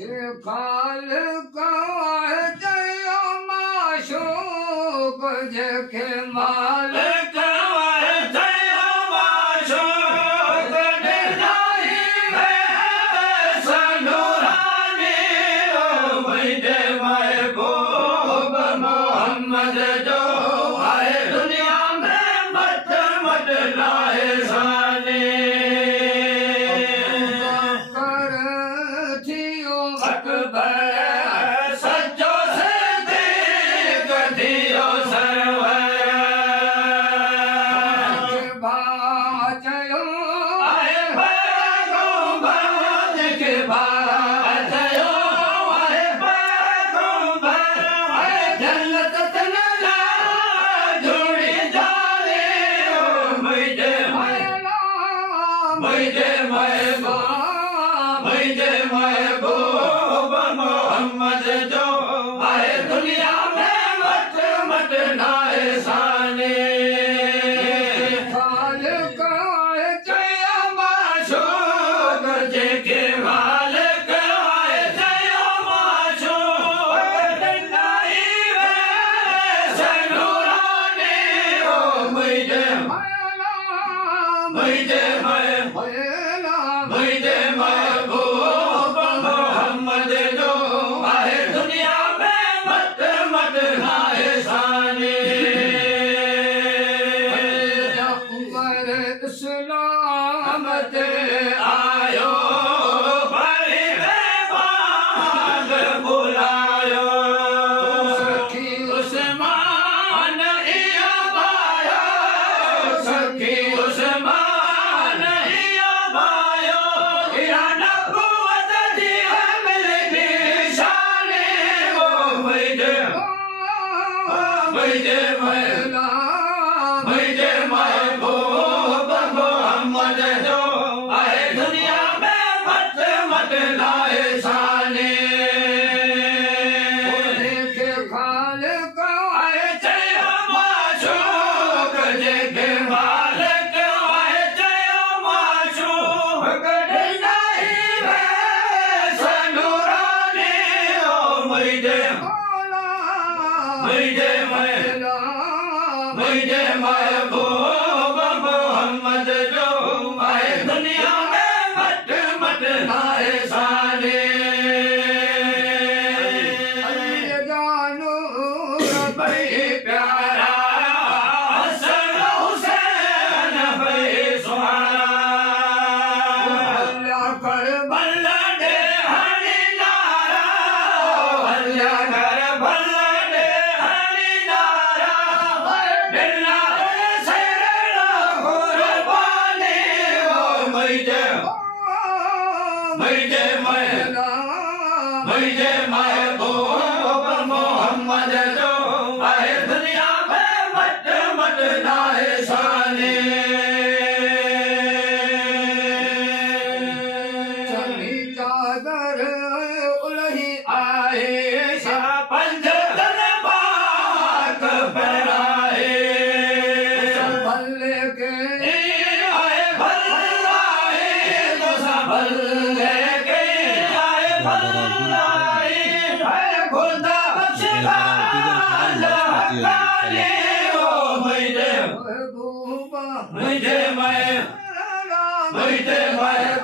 खाल माशूक जेके माल मोहम्मद जो आए दुनिया में मत मत नाए साने खाल काए जया माशूक जेके माल काए जया माशूक नाई वे सनूरानी ओ मुझे महबूब मोहम्मद जो आए दुनिया में मत मत नाए साने उमर इस्लाम ते आयो बड़ी बेबाग बुलायो सखी उस्मान इया बायो सखी उस्मान इया बायो इया नबूवत दी हमल निशाने ओ मुझे महबूब मोहम्मद जो आए दुनिया में मत मत लाए साने के खाल को आए जया माशूक जेके मालिक आए जया माशूक नहीं वे सनूरानी ओ मुझे महबूब मोहम्मद जो आए दुनिया में मत मत नाए साने जानू भाई प्यारा हसन हुसैन भाई सुहाना अल्लाह कर बल्ला दे हरी नारा अल्लाह कर बल्ला दे हरी नारा बिल्ला सैरा कुर्बानी ओ मुझे महबूब मोहम्मद जो आए दुनिया में मत मत नाए साने चली चादर उलही आए पंज बात पहराए भल्ले के आए भल्लाए तो संभले के आए भल्लाए है खुदा बख्शवाले ओ मुझे महबूबा मुझे महबूबा